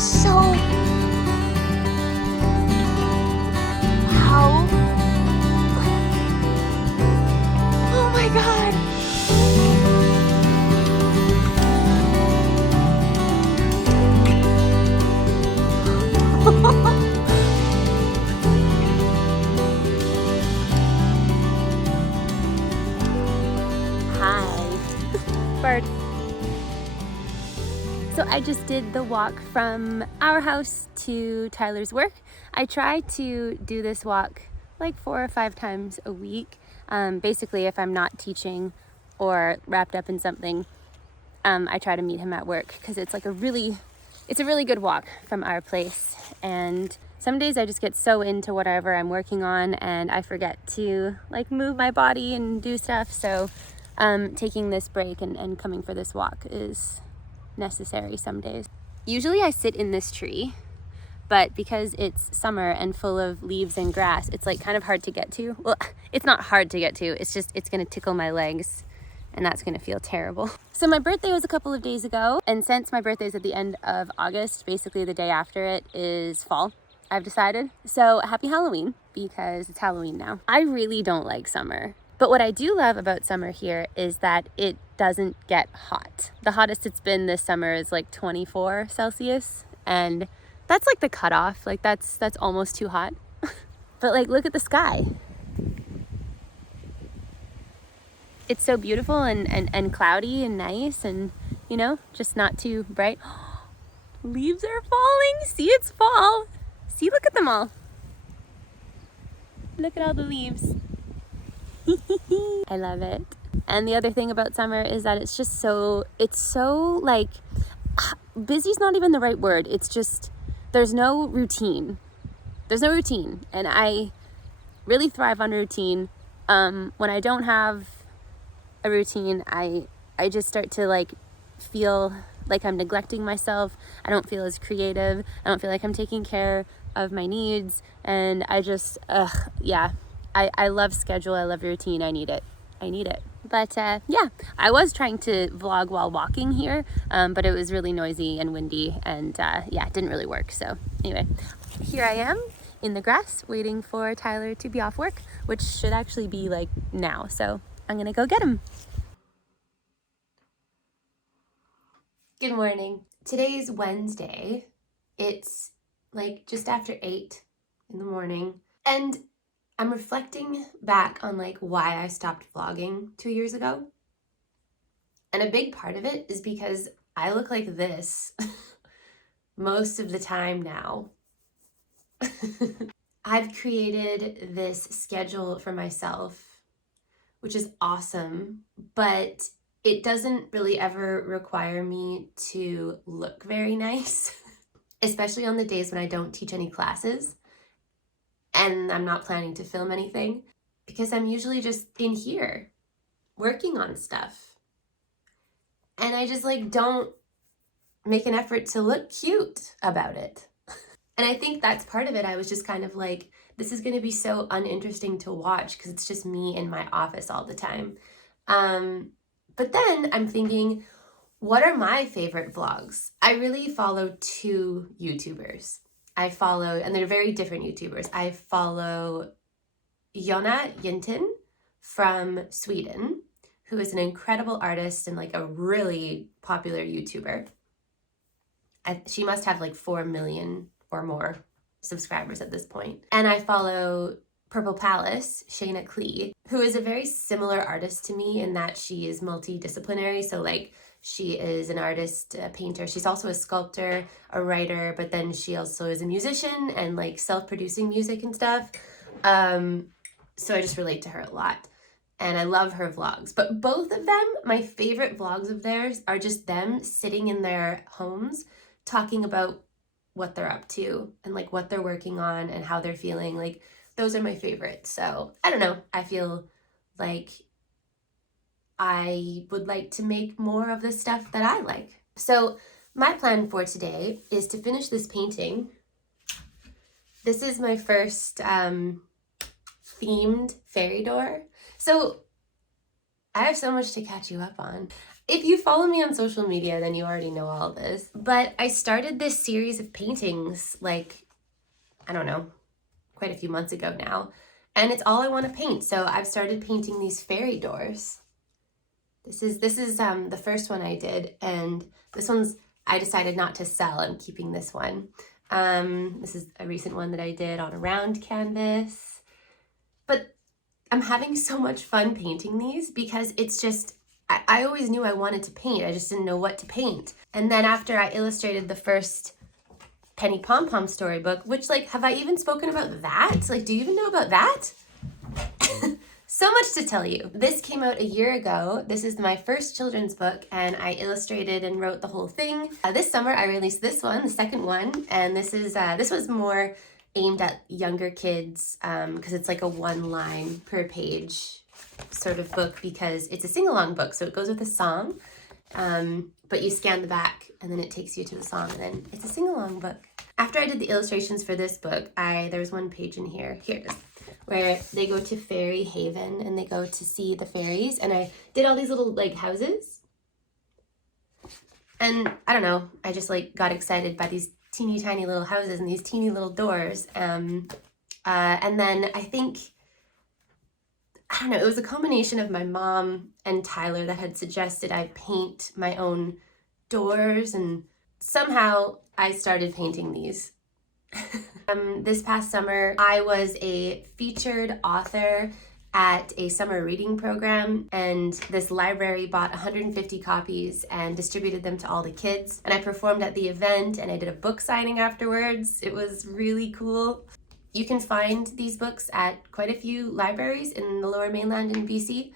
So, how? Oh my God. Hi. Bird. So I just did the walk from our house to Tyler's work. I try to do this walk like 4 or 5 times a week. Basically, if I'm not teaching or wrapped up in something, I try to meet him at work because it's a really good walk from our place. And some days I just get so into whatever I'm working on and I forget to like move my body and do stuff. So taking this break and coming for this walk is necessary some days. Usually I sit in this tree, but because it's summer and full of leaves and grass, it's like kind of hard to get to. Well, it's not hard to get to, it's just, it's gonna tickle my legs and that's gonna feel terrible. So my birthday was a couple of days ago, and since my birthday is at the end of August, basically the day after it is fall, I've decided. So happy Halloween, because it's Halloween now. I really don't like summer. But what I do love about summer here is that it doesn't get hot. The hottest it's been this summer is like 24 Celsius, and that's like the cutoff. Like that's almost too hot. But like, look at the sky. It's so beautiful and cloudy and nice and, you know, just not too bright. Leaves are falling. See, it's fall. See, look at them all. Look at all the leaves. I love it. And the other thing about summer is that it's so like, busy's not even the right word. It's just, there's no routine. There's no routine. And I really thrive on routine. When I don't have a routine, I just start to like feel like I'm neglecting myself. I don't feel as creative. I don't feel like I'm taking care of my needs. And I just, yeah. I love schedule, I love routine, I need it. But yeah, I was trying to vlog while walking here, but it was really noisy and windy and yeah, it didn't really work. So anyway, here I am in the grass waiting for Tyler to be off work, which should actually be like now. So I'm gonna go get him. Good morning. Today's Wednesday. It's like just after 8 in the morning. And I'm reflecting back on like why I stopped vlogging 2 years ago. And a big part of it is because I look like this most of the time now. I've created this schedule for myself, which is awesome, but it doesn't really ever require me to look very nice, especially on the days when I don't teach any classes and I'm not planning to film anything, because I'm usually just in here working on stuff. And I just like don't make an effort to look cute about it. And I think that's part of it. I was just kind of like, this is going to be so uninteresting to watch because it's just me in my office all the time. But then I'm thinking, what are my favorite vlogs? I really follow 2 YouTubers. And they're very different YouTubers. I follow Jonna Jinten from Sweden, who is an incredible artist and like a really popular YouTuber. She must have like 4 million or more subscribers at this point. And I follow Purple Palace, Shayna Klee, who is a very similar artist to me in that she is multidisciplinary. So like, she is an artist, a painter. She's also a sculptor, a writer, but then she also is a musician and like self-producing music and stuff. So I just relate to her a lot. And I love her vlogs. But both of them, my favorite vlogs of theirs are just them sitting in their homes talking about what they're up to and like what they're working on and how they're feeling. Like, those are my favorites. So I don't know, I feel like I would like to make more of the stuff that I like. So my plan for today is to finish this painting. This is my first themed fairy door. So I have so much to catch you up on. If you follow me on social media, then you already know all this. But I started this series of paintings, like, I don't know, quite a few months ago now. And it's all I want to paint. So I've started painting these fairy doors. This is the first one I did. And this one's, I decided not to sell. I'm keeping this one. This is a recent one that I did on a round canvas. But I'm having so much fun painting these because it's just, I always knew I wanted to paint. I just didn't know what to paint. And then after I illustrated the first Penny Pom Pom storybook, which, like, have I even spoken about that? Like, do you even know about that? So much to tell you. This came out a year ago. This is my first children's book, and I illustrated and wrote the whole thing. This summer I released this one, the second one, and this was more aimed at younger kids because it's like a one line per page sort of book because it's a sing-along book, so it goes with a song, but you scan the back and then it takes you to the song, and then it's a sing-along book. After I did the illustrations for this book, there was one page in here it is, where they go to Fairy Haven and they go to see the fairies, and I did all these little like houses, and I don't know, I just like got excited by these teeny tiny little houses and these teeny little doors, and then I think, I don't know, it was a combination of my mom and Tyler that had suggested I paint my own doors, and somehow I started painting these. This past summer, I was a featured author at a summer reading program, and this library bought 150 copies and distributed them to all the kids. And I performed at the event, and I did a book signing afterwards. It was really cool. You can find these books at quite a few libraries in the Lower Mainland in BC.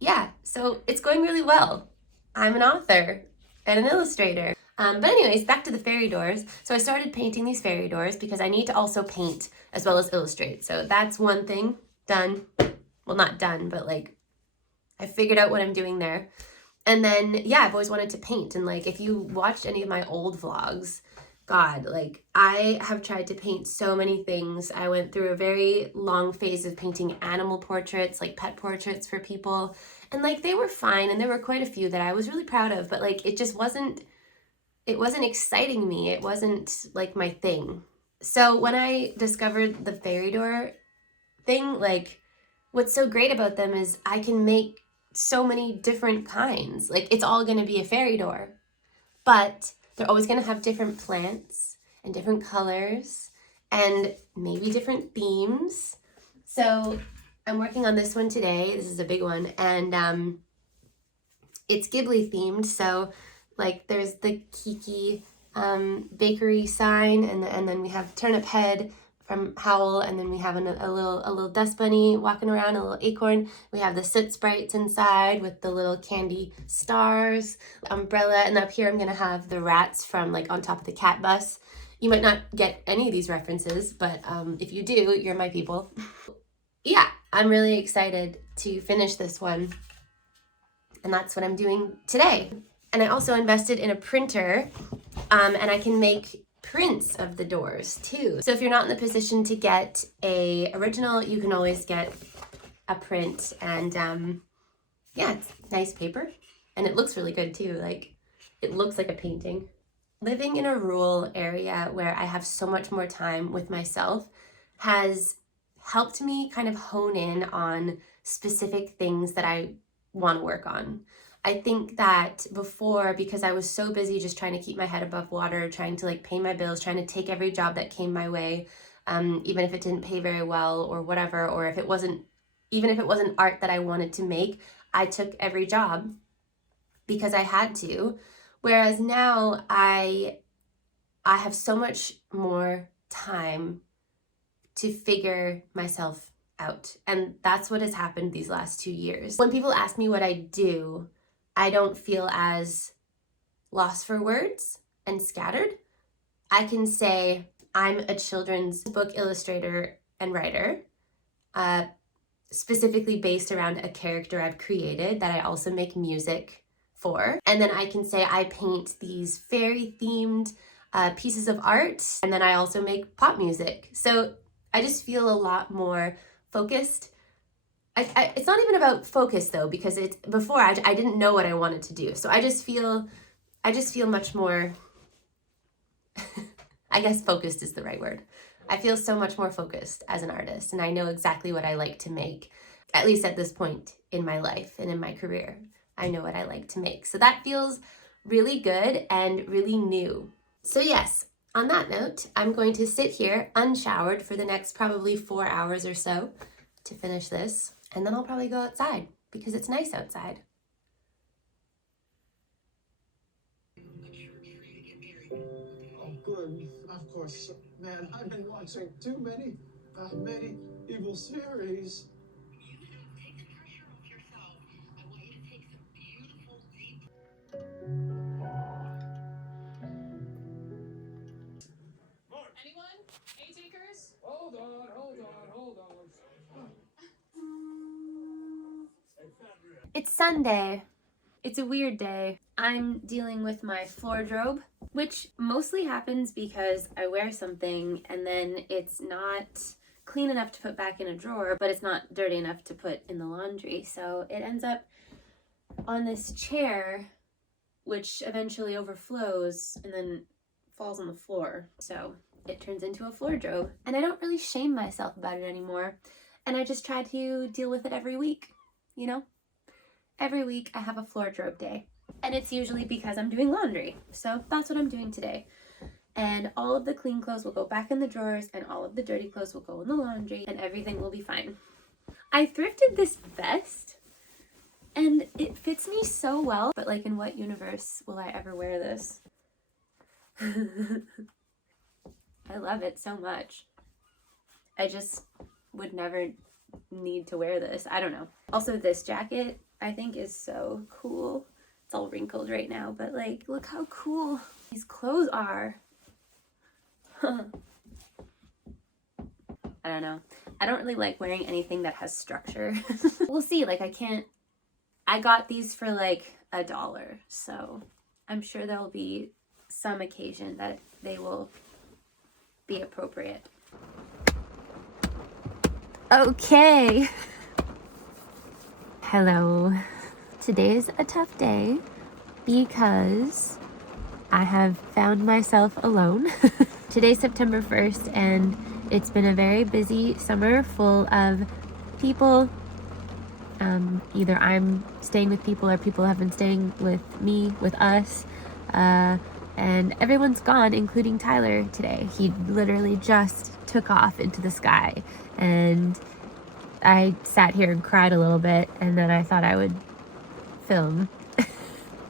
Yeah, so it's going really well. I'm an author and an illustrator. But anyways, back to the fairy doors. So I started painting these fairy doors because I need to also paint as well as illustrate. So that's one thing done. Well, not done, but like I figured out what I'm doing there. And then, yeah, I've always wanted to paint. And like, if you watched any of my old vlogs, God, like I have tried to paint so many things. I went through a very long phase of painting animal portraits, like pet portraits for people. And like, they were fine. And there were quite a few that I was really proud of, but like, it wasn't exciting me. It wasn't like my thing. So when I discovered the fairy door thing, like what's so great about them is I can make so many different kinds. Like it's all going to be a fairy door, but they're always going to have different plants and different colors and maybe different themes. So I'm working on this one today. This is a big one, and it's Ghibli themed. So like there's the Kiki bakery sign, and then we have Turnip Head from Howl, and then we have a little dust bunny walking around, a little acorn. We have the Soot Sprites inside with the little candy stars, umbrella, and up here I'm gonna have the rats from like on top of the cat bus. You might not get any of these references, but if you do, you're my people. Yeah, I'm really excited to finish this one, and that's what I'm doing today. And I also invested in a printer, and I can make prints of the doors too. So if you're not in the position to get a original, you can always get a print, and yeah, it's nice paper and it looks really good too. Like it looks like a painting. Living in a rural area where I have so much more time with myself has helped me kind of hone in on specific things that I want to work on. I think that before, because I was so busy just trying to keep my head above water, trying to like pay my bills, trying to take every job that came my way, even if it didn't pay very well or whatever, or if it wasn't, even if it wasn't art that I wanted to make, I took every job because I had to. Whereas now I have so much more time to figure myself out. And that's what has happened these last 2 years. When people ask me what I do, I don't feel as lost for words and scattered. I can say I'm a children's book illustrator and writer, specifically based around a character I've created that I also make music for. And then I can say I paint these fairy themed pieces of art, and then I also make pop music. So I just feel a lot more focused it's not even about focus though, because it's before I didn't know what I wanted to do. So I just feel much more, I guess focused is the right word. I feel so much more focused as an artist, and I know exactly what I like to make, at least at this point in my life and in my career. I know what I like to make. So that feels really good and really new. So yes, on that note, I'm going to sit here unshowered for the next probably 4 hours or so to finish this, and then I'll probably go outside because it's nice outside. Oh, good. Of course. Man, I've been watching too many evil series. You two, take the pressure off yourself. I want you to take some beautiful, deep. Anyone? A takers? Hold on. It's Sunday. It's a weird day. I'm dealing with my wardrobe, which mostly happens because I wear something and then it's not clean enough to put back in a drawer, but it's not dirty enough to put in the laundry. So it ends up on this chair, which eventually overflows and then falls on the floor. So it turns into a wardrobe. And I don't really shame myself about it anymore. And I just try to deal with it every week, you know? Every week I have a wardrobe day, and it's usually because I'm doing laundry. So that's what I'm doing today. And all of the clean clothes will go back in the drawers, and all of the dirty clothes will go in the laundry, and everything will be fine. I thrifted this vest, and it fits me so well, but like, in what universe will I ever wear this? I love it so much. I just would never need to wear this. I don't know. Also, this jacket I think is so cool. It's all wrinkled right now, but like, look how cool these clothes are. I don't know. I don't really like wearing anything that has structure. We'll see. Like, I got these for like $1, so I'm sure there'll be some occasion that they will be appropriate. Okay. Hello. Today is a tough day because I have found myself alone. Today's September 1st, and it's been a very busy summer full of people. Either I'm staying with people or people have been staying with me, with us. And everyone's gone, including Tyler today. He literally just took off into the sky, and I sat here and cried a little bit, and then I thought I would film.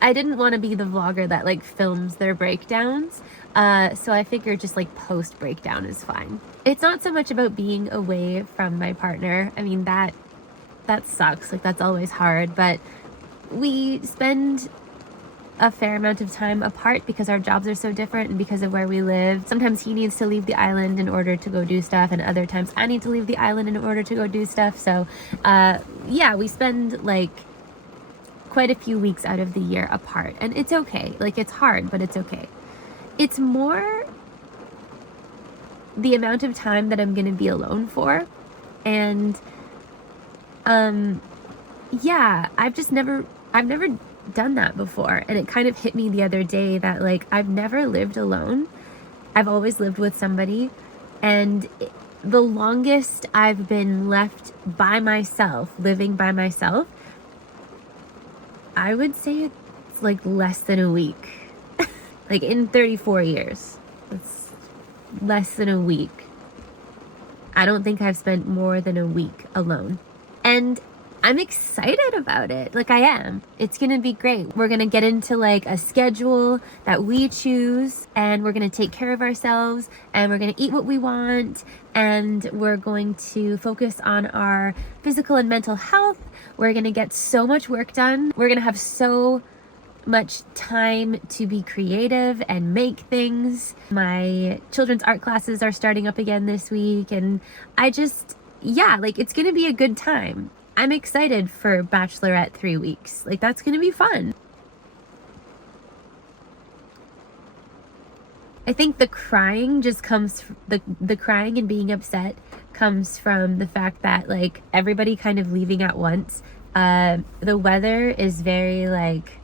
I didn't want to be the vlogger that like films their breakdowns, so I figured just like post breakdown is fine. It's not so much about being away from my partner. I mean, that sucks, like that's always hard, but we spend a fair amount of time apart because our jobs are so different and because of where we live. Sometimes he needs to leave the island in order to go do stuff, and other times I need to leave the island in order to go do stuff. So yeah, we spend like quite a few weeks out of the year apart, and it's okay. Like, it's hard, but it's okay. It's more the amount of time that I'm gonna be alone for. And yeah, I've never done that before, and it kind of hit me the other day that like I've never lived alone. I've always lived with somebody, and the longest I've been left by myself, living by myself, I would say it's like less than a week. Like, in 34 years, it's less than a week. I don't think I've spent more than a week alone, and I'm excited about it. Like, I am. It's gonna be great. We're gonna get into like a schedule that we choose, and we're gonna take care of ourselves, and we're gonna eat what we want, and we're going to focus on our physical and mental health. We're gonna get so much work done. We're gonna have so much time to be creative and make things. My children's art classes are starting up again this week, and yeah, like, it's gonna be a good time. I'm excited for Bachelorette 3 weeks. Like, that's gonna be fun. I think the crying just comes, the crying and being upset comes from the fact that like everybody kind of leaving at once. The weather is very like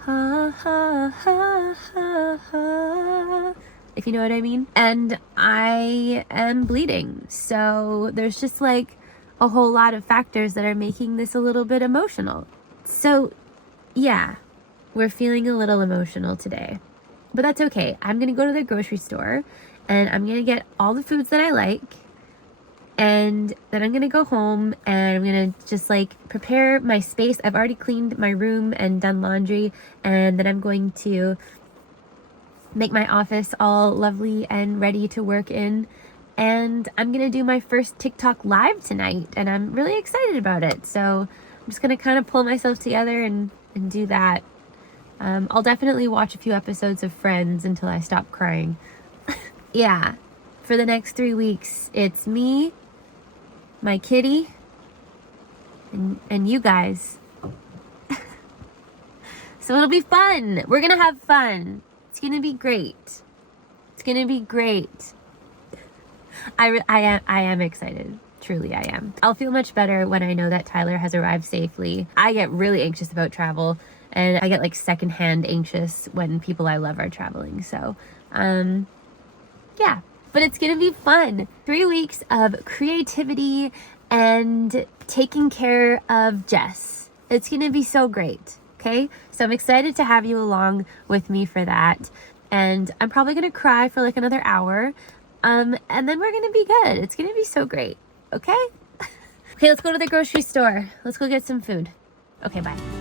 ha ha ha ha ha, if you know what I mean. And I am bleeding, so there's just like a whole lot of factors that are making this a little bit emotional. So yeah, we're feeling a little emotional today, but that's okay. I'm gonna go to the grocery store and I'm gonna get all the foods that I like, and then I'm gonna go home and I'm gonna just like prepare my space. I've already cleaned my room and done laundry, and then I'm going to make my office all lovely and ready to work in. And I'm gonna do my first TikTok live tonight, and I'm really excited about it. So I'm just gonna kind of pull myself together and do that. I'll definitely watch a few episodes of Friends until I stop crying. Yeah, for the next 3 weeks, it's me, my kitty, and you guys. So it'll be fun. We're gonna have fun. It's gonna be great. It's gonna be great. I am excited. Truly, I am. I'll feel much better when I know that Tyler has arrived safely. I get really anxious about travel, and I get like secondhand anxious when people I love are traveling. So, yeah, but it's gonna be fun. 3 weeks of creativity and taking care of Jess. It's gonna be so great. Okay, so I'm excited to have you along with me for that, and I'm probably gonna cry for like another hour, and then we're gonna be good. It's gonna be so great. Okay. Okay, let's go to the grocery store. Let's go get some food. Okay, bye.